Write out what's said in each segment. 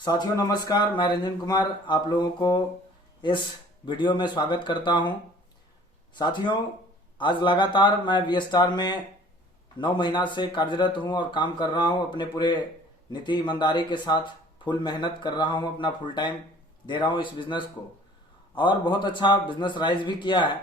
साथियों नमस्कार, मैं रंजन कुमार आप लोगों को इस वीडियो में स्वागत करता हूं। साथियों, आज लगातार मैं वी स्टार में 9 महीना से कार्यरत हूं और काम कर रहा हूं। अपने पूरे नीति ईमानदारी के साथ फुल मेहनत कर रहा हूं, अपना फुल टाइम दे रहा हूं इस बिजनेस को और बहुत अच्छा बिजनेस राइज भी किया है।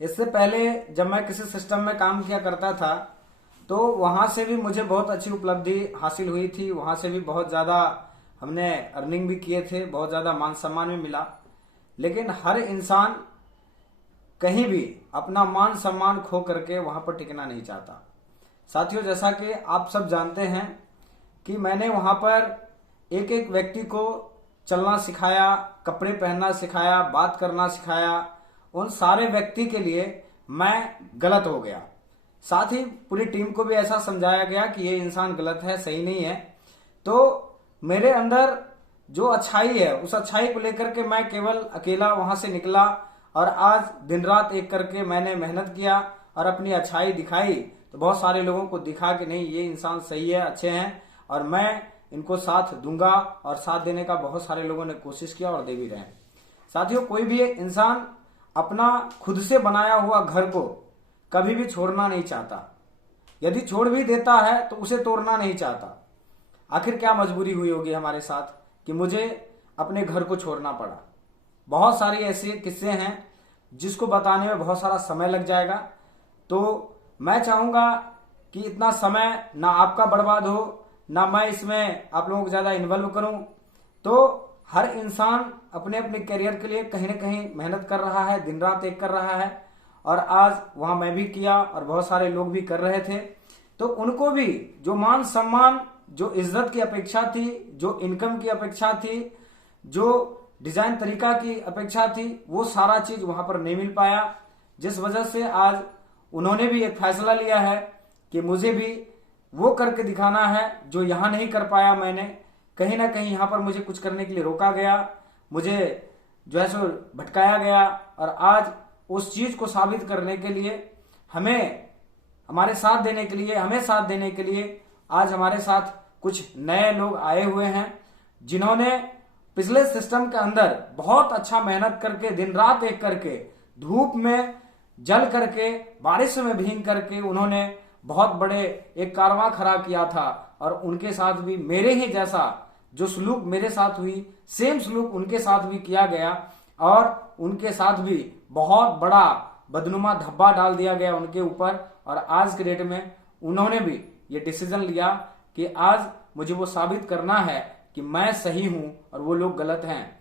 इससे पहले जब मैं किसी सिस्टम में काम किया करता था तो वहां से भी मुझे बहुत अच्छी उपलब्धि हासिल हुई थी। वहां से भी बहुत ज्यादा हमने अर्निंग भी किए थे, बहुत ज्यादा मान सम्मान भी मिला। लेकिन हर इंसान कहीं भी अपना मान सम्मान खो करके वहां पर टिकना नहीं चाहता। साथियों, जैसा कि आप सब जानते हैं कि मैंने वहां पर एक एक व्यक्ति को चलना सिखाया, कपड़े पहनना सिखाया, बात करना सिखाया। उन सारे व्यक्ति के लिए मैं गलत हो गया। साथ ही पूरी टीम को भी ऐसा समझाया गया कि ये इंसान गलत है, सही नहीं है। तो मेरे अंदर जो अच्छाई है उस अच्छाई को लेकर के मैं केवल अकेला वहां से निकला और आज दिन रात एक करके मैंने मेहनत किया और अपनी अच्छाई दिखाई। तो बहुत सारे लोगों को दिखा कि नहीं, ये इंसान सही है, अच्छे हैं और मैं इनको साथ दूंगा। और साथ देने का बहुत सारे लोगों ने कोशिश किया और दे भी रहे हैं। साथियों, कोई भी इंसान अपना खुद से बनाया हुआ घर को कभी भी छोड़ना नहीं चाहता। यदि छोड़ भी देता है तो उसे तोड़ना नहीं चाहता। आखिर क्या मजबूरी हुई होगी हमारे साथ कि मुझे अपने घर को छोड़ना पड़ा। बहुत सारी ऐसे किस्से हैं जिसको बताने में बहुत सारा समय लग जाएगा। तो मैं चाहूंगा कि इतना समय ना आपका बर्बाद हो, ना मैं इसमें आप लोगों को ज्यादा इन्वॉल्व करूं। तो हर इंसान अपने अपने करियर के लिए कहीं ना कहीं मेहनत कर रहा है, दिन रात एक कर रहा है। और आज वहां मैं भी किया और बहुत सारे लोग भी कर रहे थे। तो उनको भी जो मान सम्मान, जो इज्जत की अपेक्षा थी, जो इनकम की अपेक्षा थी, जो डिजाइन तरीका की अपेक्षा थी, वो सारा चीज वहां पर नहीं मिल पाया। जिस वजह से आज उन्होंने भी एक फैसला लिया है कि मुझे भी वो करके दिखाना है जो यहां नहीं कर पाया मैंने। कहीं ना कहीं यहां पर मुझे कुछ करने के लिए रोका गया, मुझे जो है सो भटकाया गया। और आज उस चीज को साबित करने के लिए हमारे साथ देने के लिए आज हमारे साथ कुछ नए लोग आए हुए हैं जिन्होंने पिछले सिस्टम के अंदर बहुत अच्छा मेहनत करके, दिन रात एक करके, धूप में जल करके, बारिश में भीग करके उन्होंने बहुत बड़े एक कारवां खड़ा किया था। और उनके साथ भी मेरे ही जैसा जो सलूक मेरे साथ हुई, सेम सलूक उनके साथ भी किया गया और उनके साथ भी बहुत बड़ा बदनुमा धब्बा डाल दिया गया उनके ऊपर। और आज के डेट में उन्होंने भी ये डिसीजन लिया कि आज मुझे वो साबित करना है कि मैं सही हूं और वो लोग गलत हैं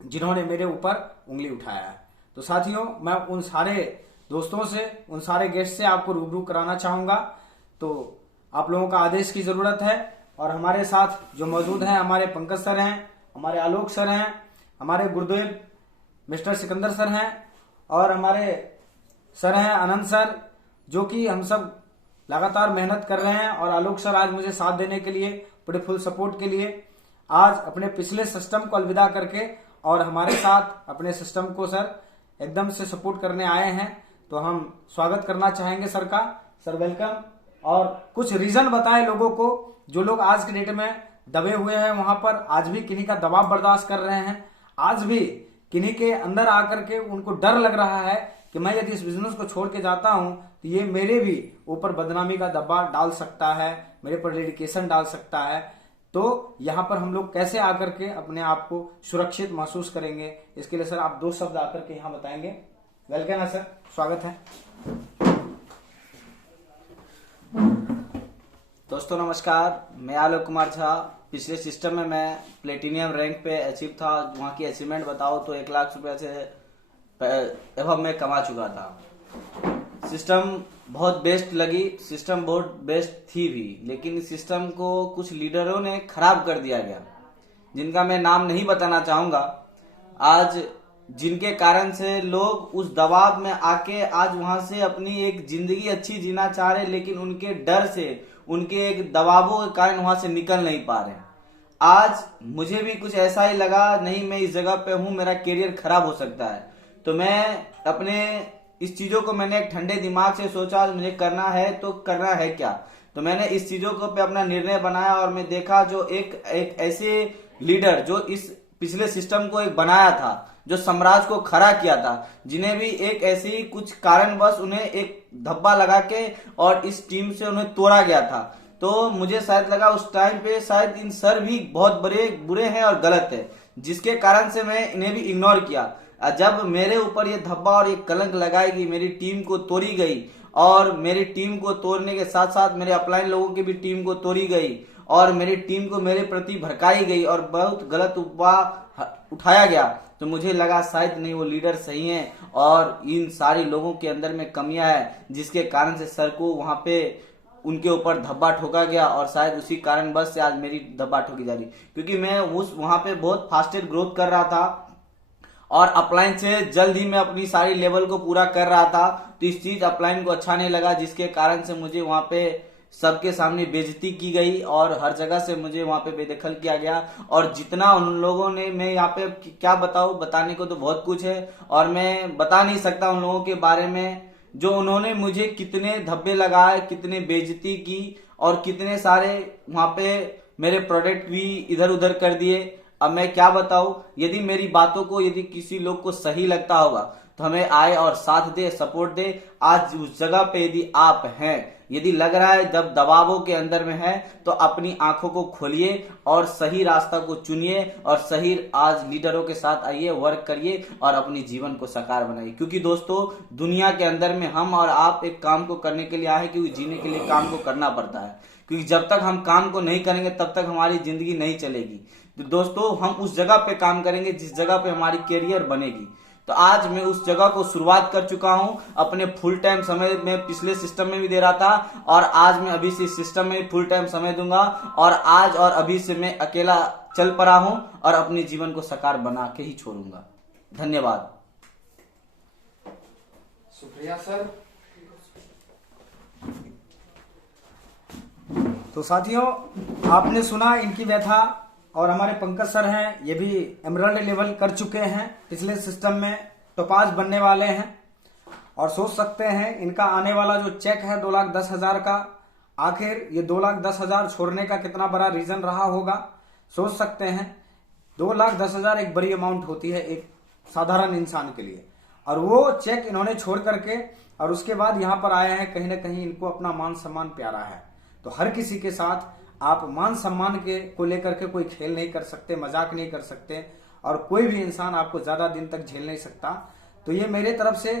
जिन्होंने मेरे ऊपर उंगली उठाया है। तो साथियों, मैं उन सारे दोस्तों से, उन सारे गेस्ट से आपको रूबरू कराना चाहूंगा। तो आप लोगों का आदेश की जरूरत है। और हमारे साथ जो मौजूद हैं, हमारे पंकज सर हैं, हमारे आलोक सर हैं, हमारे गुरुदेव मिस्टर सिकंदर सर हैं और हमारे सर हैं आनंद सर, जो कि हम सब लगातार मेहनत कर रहे हैं। और आलोक सर आज मुझे साथ देने के लिए, पूरे फुल सपोर्ट के लिए आज अपने पिछले सिस्टम को अलविदा करके और हमारे साथ अपने सिस्टम को सर एकदम से सपोर्ट करने आए हैं। तो हम स्वागत करना चाहेंगे सर का। Sir welcome. और कुछ रीजन बताएं लोगों को, जो लोग आज के डेट में दबे हुए हैं, वहां पर आज भी किन्हीं का दबाव बर्दाश्त कर रहे हैं, आज भी किन्हीं के अंदर आकर के उनको डर लग रहा है कि मैं यदि इस बिजनेस को छोड़ के जाता हूं तो ये मेरे भी ऊपर बदनामी का दबाव डाल सकता है, मेरे पर डेडिकेशन डाल सकता है। तो यहाँ पर हम लोग कैसे आकर के अपने आप को सुरक्षित महसूस करेंगे, इसके लिए सर आप 2 शब्द आकर के यहाँ बताएंगे। वेलकम है सर, स्वागत है। दोस्तों नमस्कार, मैं आलोक कुमार झा। पिछले सिस्टम में मैं प्लेटिनियम रैंक पे अचीव था। वहाँ की अचीवमेंट बताओ तो 1 लाख रुपए से एवं मैं कमा चुका था। सिस्टम बहुत बेस्ट लगी, सिस्टम बहुत बेस्ट थी भी, लेकिन सिस्टम को कुछ लीडरों ने खराब कर दिया गया, जिनका मैं नाम नहीं बताना चाहूंगा। आज जिनके कारण से लोग उस दबाव में आके आज वहां से अपनी एक जिंदगी अच्छी जीना चाह रहे, लेकिन उनके डर से, उनके एक दबावों के कारण वहां से निकल नहीं पा रहे। आज मुझे भी कुछ ऐसा ही लगा, नहीं मैं इस जगह पे हूं, मेरा करियर खराब हो सकता है। तो मैं अपने इस चीजों को मैंने एक ठंडे दिमाग से सोचा, मुझे करना है तो करना है क्या। तो मैंने इस चीजों को पे अपना निर्णय बनाया और मैं देखा जो एक ऐसे लीडर जो इस पिछले सिस्टम को एक बनाया था, जो साम्राज्य को खड़ा किया था, जिन्हें भी एक ऐसी कुछ कारणवश उन्हें एक धब्बा लगा के और इस टीम से उन्हें तोड़ा गया था। तो मुझे शायद लगा उस टाइम पे शायद इन सर भी बहुत बड़े बुरे हैं और गलत है, जिसके कारण से मैं इन्हें भी इग्नोर किया। जब मेरे ऊपर ये धब्बा और ये कलंक लगाई गई, मेरी टीम को तोड़ी गई और मेरी टीम को तोड़ने के साथ साथ मेरे अपलाइन लोगों की भी टीम को तोड़ी गई और मेरी टीम को मेरे प्रति भड़काई गई और बहुत गलत उपवाह उठाया गया, तो मुझे लगा शायद नहीं वो लीडर सही हैं और इन सारे लोगों के अंदर में कमियां है, जिसके कारण से सर को वहां पे उनके ऊपर धब्बा ठोका गया और शायद उसी कारण बस से आज मेरी धब्बा ठोकी जा रही, क्योंकि मैं उस वहां पे बहुत फास्टेस्ट ग्रोथ कर रहा था और अपलाइन से जल्द ही मैं अपनी सारी लेवल को पूरा कर रहा था। तो इस चीज अपलाइन को अच्छा नहीं लगा, जिसके कारण से मुझे वहां पे सबके सामने बेइज्जती की गई और हर जगह से मुझे वहां पे बेदखल किया गया। और जितना उन लोगों ने, मैं यहाँ पे क्या बताऊं, बताने को तो बहुत कुछ है और मैं बता नहीं सकता उन लोगों के बारे में, जो उन्होंने मुझे कितने धब्बे लगाए, कितने बेइज्जती की और कितने सारे वहां पे मेरे प्रोडक्ट भी इधर उधर कर दिए। अब मैं क्या बताऊं, यदि मेरी बातों को यदि किसी लोग को सही लगता होगा तो हमें आए और साथ दे, सपोर्ट दे। आज उस जगह पे यदि आप हैं, यदि लग रहा है जब दबावों के अंदर में है, तो अपनी आंखों को खोलिए और सही रास्ता को चुनिए और सही आज लीडरों के साथ आइए, वर्क करिए और अपनी जीवन को साकार बनाइए। क्योंकि दोस्तों, दुनिया के अंदर में हम और आप एक काम को करने के लिए आए, क्योंकि जीने के लिए काम को करना पड़ता है, क्योंकि जब तक हम काम को नहीं करेंगे तब तक हमारी जिंदगी नहीं चलेगी। तो दोस्तों, हम उस जगह पे काम करेंगे जिस जगह पे हमारी कैरियर बनेगी। तो आज मैं उस जगह को शुरुआत कर चुका हूं। अपने फुल टाइम समय मैं पिछले सिस्टम में भी दे रहा था और आज मैं अभी से सिस्टम में फुल टाइम समय दूंगा और आज और अभी से मैं अकेला चल पड़ा हूं और अपने जीवन को साकार बना के ही छोड़ूंगा। धन्यवाद। शुक्रिया सर। तो साथियों, आपने सुना इनकी व्यथा और हमारे पंकज सर हैं, ये भी एमरल्ड लेवल कर चुके हैं, पिछले सिस्टम में टोपाज बनने वाले हैं और सोच सकते हैं इनका आने वाला जो चेक है 2,10,000 का, आखिर ये 2,10,000 छोड़ने का कितना बड़ा रीजन रहा होगा। सोच सकते हैं 2,10,000 एक बड़ी अमाउंट होती है एक साधारण इंसान के लिए, और वो चेक इन्होंने छोड़ करके और उसके बाद यहाँ पर आए हैं। कहीं ना कहीं इनको अपना मान सम्मान प्यारा है। तो हर किसी के साथ आप मान सम्मान के को लेकर के कोई खेल नहीं कर सकते, मजाक नहीं कर सकते और कोई भी इंसान आपको ज्यादा दिन तक झेल नहीं सकता। तो ये मेरे तरफ से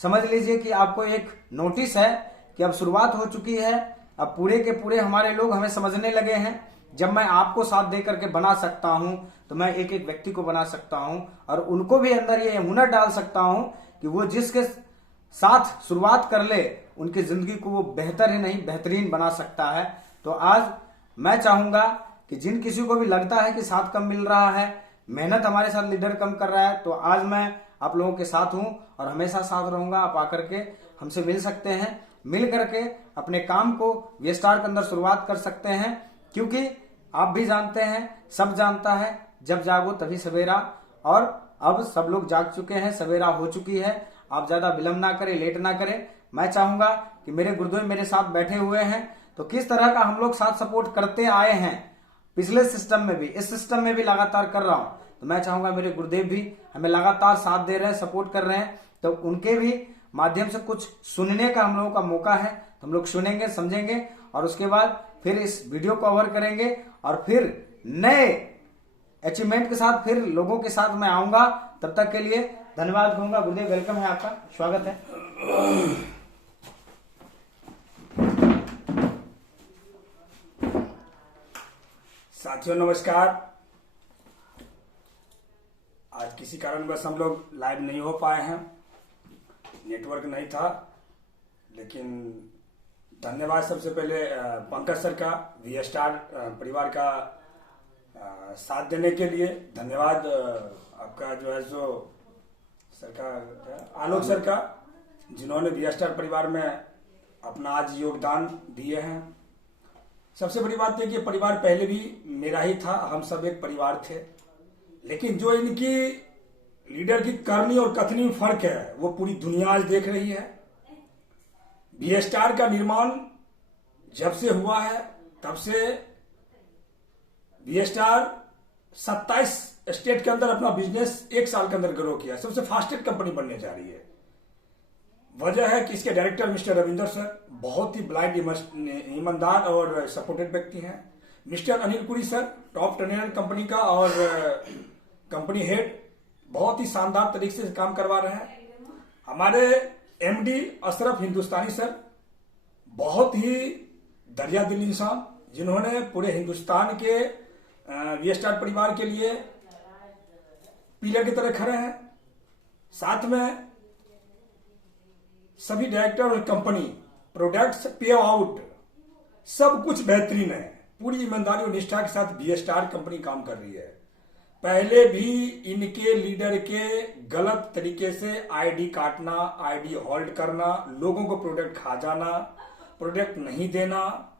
समझ लीजिए कि आपको एक नोटिस है कि अब शुरुआत हो चुकी है। अब पूरे के पूरे हमारे लोग हमें समझने लगे हैं, जब मैं आपको साथ दे करके बना सकता हूं तो मैं एक एक व्यक्ति को बना सकता हूं और उनको भी अंदर ये हुनर डाल सकता हूं कि वो जिसके साथ शुरुआत कर ले उनकी जिंदगी को वो बेहतर ही नहीं बेहतरीन बना सकता है। तो आज मैं चाहूंगा कि जिन किसी को भी लगता है कि साथ कम मिल रहा है, मेहनत हमारे साथ लीडर कम कर रहा है, तो आज मैं आप लोगों के साथ हूं और हमेशा साथ रहूंगा। आप आकर के हमसे मिल सकते हैं, मिल करके अपने काम को वीएस्टार के अंदर शुरुआत कर सकते हैं। क्योंकि आप भी जानते हैं, सब जानता है, जब जागो तभी सवेरा, और अब सब लोग जाग चुके हैं, सवेरा हो चुकी है। आप ज्यादा विलंब ना करें, लेट ना करें। मैं चाहूंगा कि मेरे गुरुदेव मेरे साथ बैठे हुए हैं, तो किस तरह का हम लोग साथ सपोर्ट करते आए हैं पिछले सिस्टम में भी, इस सिस्टम में भी लगातार कर रहा हूं, तो मैं चाहूंगा मेरे गुरुदेव भी हमें लगातार साथ दे रहे हैं, सपोर्ट कर रहे हैं, तो उनके भी माध्यम से कुछ सुनने का हम लोगों का मौका है। हम लोग सुनेंगे, समझेंगे और उसके बाद फिर इस वीडियो को कवर करेंगे और फिर नए अचीवमेंट के साथ फिर लोगों के साथ मैं आऊंगा। तब तक के लिए धन्यवाद कहूंगा। गुरुदेव वेलकम है, आपका स्वागत है। साथियों नमस्कार। आज किसी कारणवश हम लोग लाइव नहीं हो पाए हैं, नेटवर्क नहीं था, लेकिन धन्यवाद सबसे पहले पंकज सर का, वीएस्टार परिवार का साथ देने के लिए धन्यवाद। आपका जो है सो सर का आलोक सर का, जिन्होंने वीएस्टार परिवार में अपना आज योगदान दिए हैं। सबसे बड़ी बात है कि परिवार पहले भी मेरा ही था, हम सब एक परिवार थे, लेकिन जो इनकी लीडर की करनी और कथनी में फर्क है वो पूरी दुनिया आज देख रही है। वीएस्टार का निर्माण जब से हुआ है तब से वीएस्टार 27 स्टेट के अंदर अपना बिजनेस 1 साल के अंदर ग्रो किया। सबसे फास्टेस्ट कंपनी बनने जा रही है। वजह है कि इसके डायरेक्टर मिस्टर रविंदर सर बहुत ही ब्लाइंड ईमानदार और सपोर्टेड व्यक्ति हैं। Mister Anil Puri sir top trainer company का और कंपनी हेड, बहुत ही शानदार तरीके से काम करवा रहे हैं। हमारे एमडी अशरफ हिंदुस्तानी सर बहुत ही दरिया दिल इंसान, जिन्होंने पूरे हिंदुस्तान के वी स्टार परिवार के लिए पिलर की तरह खड़े हैं। साथ में सभी डायरेक्टर और कंपनी प्रोडक्ट्स पे आउट सब कुछ बेहतरीन है। पूरी ईमानदारी और निष्ठा के साथ वी स्टार कंपनी काम कर रही है। पहले भी इनके लीडर के गलत तरीके से आईडी काटना, आईडी होल्ड करना, लोगों को प्रोडक्ट खा जाना, प्रोडक्ट नहीं देना,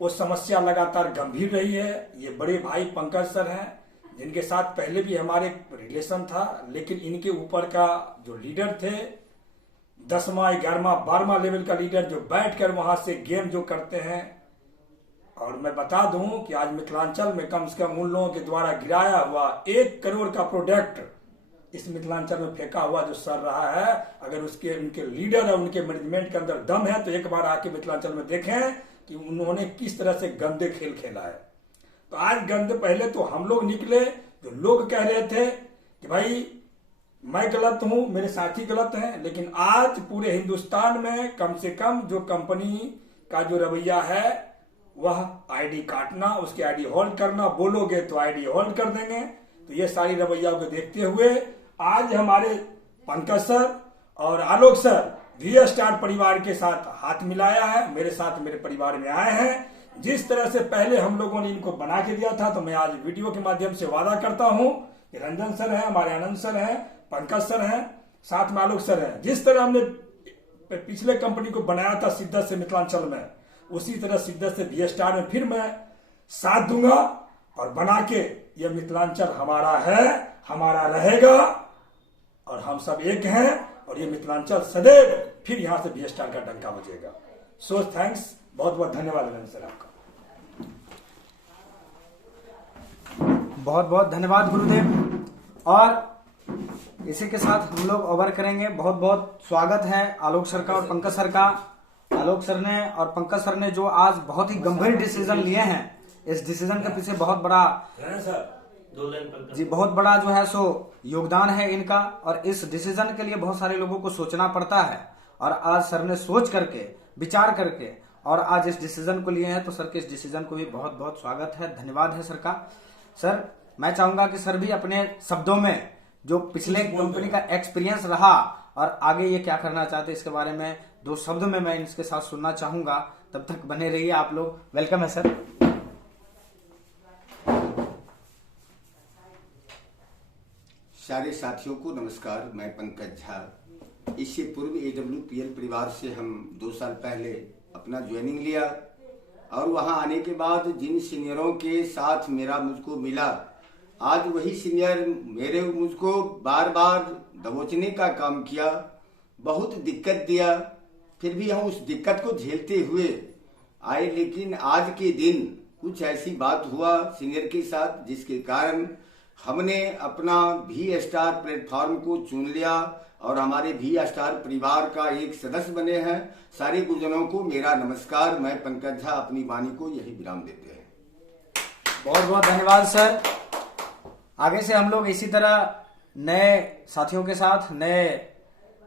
वो समस्या लगातार गंभीर रही है। ये बड़े भाई पंकज सर हैं, जिनके साथ पहले भी हमारे रिलेशन था, लेकिन इनके ऊपर का जो लीडर थे 10वां 11वां 12वां लेवल का लीडर, जो बैठकर वहां से गेम जो करते हैं। और मैं बता दूं कि आज मिथिलांचल में कम से कम उन लोगों के द्वारा गिराया हुआ 1 करोड़ का प्रोडक्ट इस मिथिलांचल में फेंका हुआ जो सर रहा है, अगर उसके उनके लीडर और उनके मैनेजमेंट के अंदर दम है तो एक बार आके मिथिलांचल में देखें कि उन्होंने किस तरह से गंदे खेल खेला है। तो आज गंदे पहले तो हम लोग निकले, जो लोग कह रहे थे कि भाई मैं गलत हूं, मेरे साथी गलत हैं, लेकिन आज पूरे हिंदुस्तान में कम से कम जो कंपनी का जो रवैया है वह आईडी काटना, उसकी आईडी होल्ड करना, बोलोगे तो आईडी होल्ड कर देंगे। तो ये सारी रवैयाओं को देखते हुए आज हमारे पंकज सर और आलोक सर वी स्टार परिवार के साथ हाथ मिलाया है, मेरे साथ मेरे परिवार में आए हैं। जिस तरह से पहले हम लोगों ने इनको बना के दिया था, तो मैं आज वीडियो के माध्यम से वादा करता हूं कि रंजन सर हैं, हमारे आनंद सर हैं, पंकज सर हैं, साथ में आलोक सर हैं। जिस तरह हमने पिछले कंपनी को बनाया था शिद्दत से मिथिलांचल में, उसी तरह शिद्दत से वी स्टार में फिर मैं साथ दूंगा और बना के यह मिथिलांचल हमारा है, हमारा रहेगा और हम सब एक हैं और ये मिथिलांचल सदैव फिर यहां से वी स्टार का डंका बजेगा। सो थैंक्स, बहुत बहुत धन्यवाद अनंत सर आपका। बहुत बहुत धन्यवाद गुरुदेव। और इसी के साथ हम लोग ओवर करेंगे। बहुत बहुत स्वागत है आलोक सर का और पंकज सर का। आलोक सर ने और पंकज सर ने जो आज बहुत ही गंभीर डिसीजन लिए हैं, इस डिसीजन के पीछे बहुत बड़ा बहुत बड़ा जो है सो योगदान है इनका। और इस डिसीजन के लिए बहुत सारे लोगों को सोचना पड़ता है, और आज सर ने सोच करके, विचार करके और आज इस डिसीजन को लिए हैं, तो सर के इस डिसीजन को भी बहुत बहुत स्वागत है, धन्यवाद है सर का। सर मैं चाहूंगा कि सर भी अपने शब्दों में जो पिछले कंपनी का एक्सपीरियंस रहा और आगे ये क्या करना चाहते इसके बारे में 2 शब्द में मैं इनके साथ सुनना चाहूंगा। तब तक बने रहिए आप लोग। वेलकम है सर। सारे साथियों को नमस्कार। मैं पंकज झा। इससे पूर्व AWPL परिवार से हम 2 साल पहले अपना ज्वाइनिंग लिया और वहां आने के बाद जिन सीनियरों के साथ मेरा मुझको मिला, आज वही सीनियर मेरे मुझको बार बार दबोचने का काम किया, बहुत दिक्कत दिया। फिर भी हम उस दिक्कत को झेलते हुए आए, लेकिन आज के दिन कुछ ऐसी बात हुआ सीनियर के साथ जिसके कारण हमने अपना वी स्टार प्लेटफॉर्म को चुन लिया और हमारे वी स्टार परिवार का एक सदस्य बने हैं। सारे गुरुजनों को मेरा नमस्कार। मैं पंकज झा अपनी वाणी को यही विराम देते हैं। बहुत बहुत धन्यवाद सर। आगे से हम लोग इसी तरह नए साथियों के साथ, नए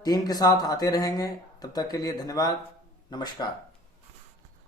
टीम के साथ आते रहेंगे। तब तक के लिए धन्यवाद, नमस्कार।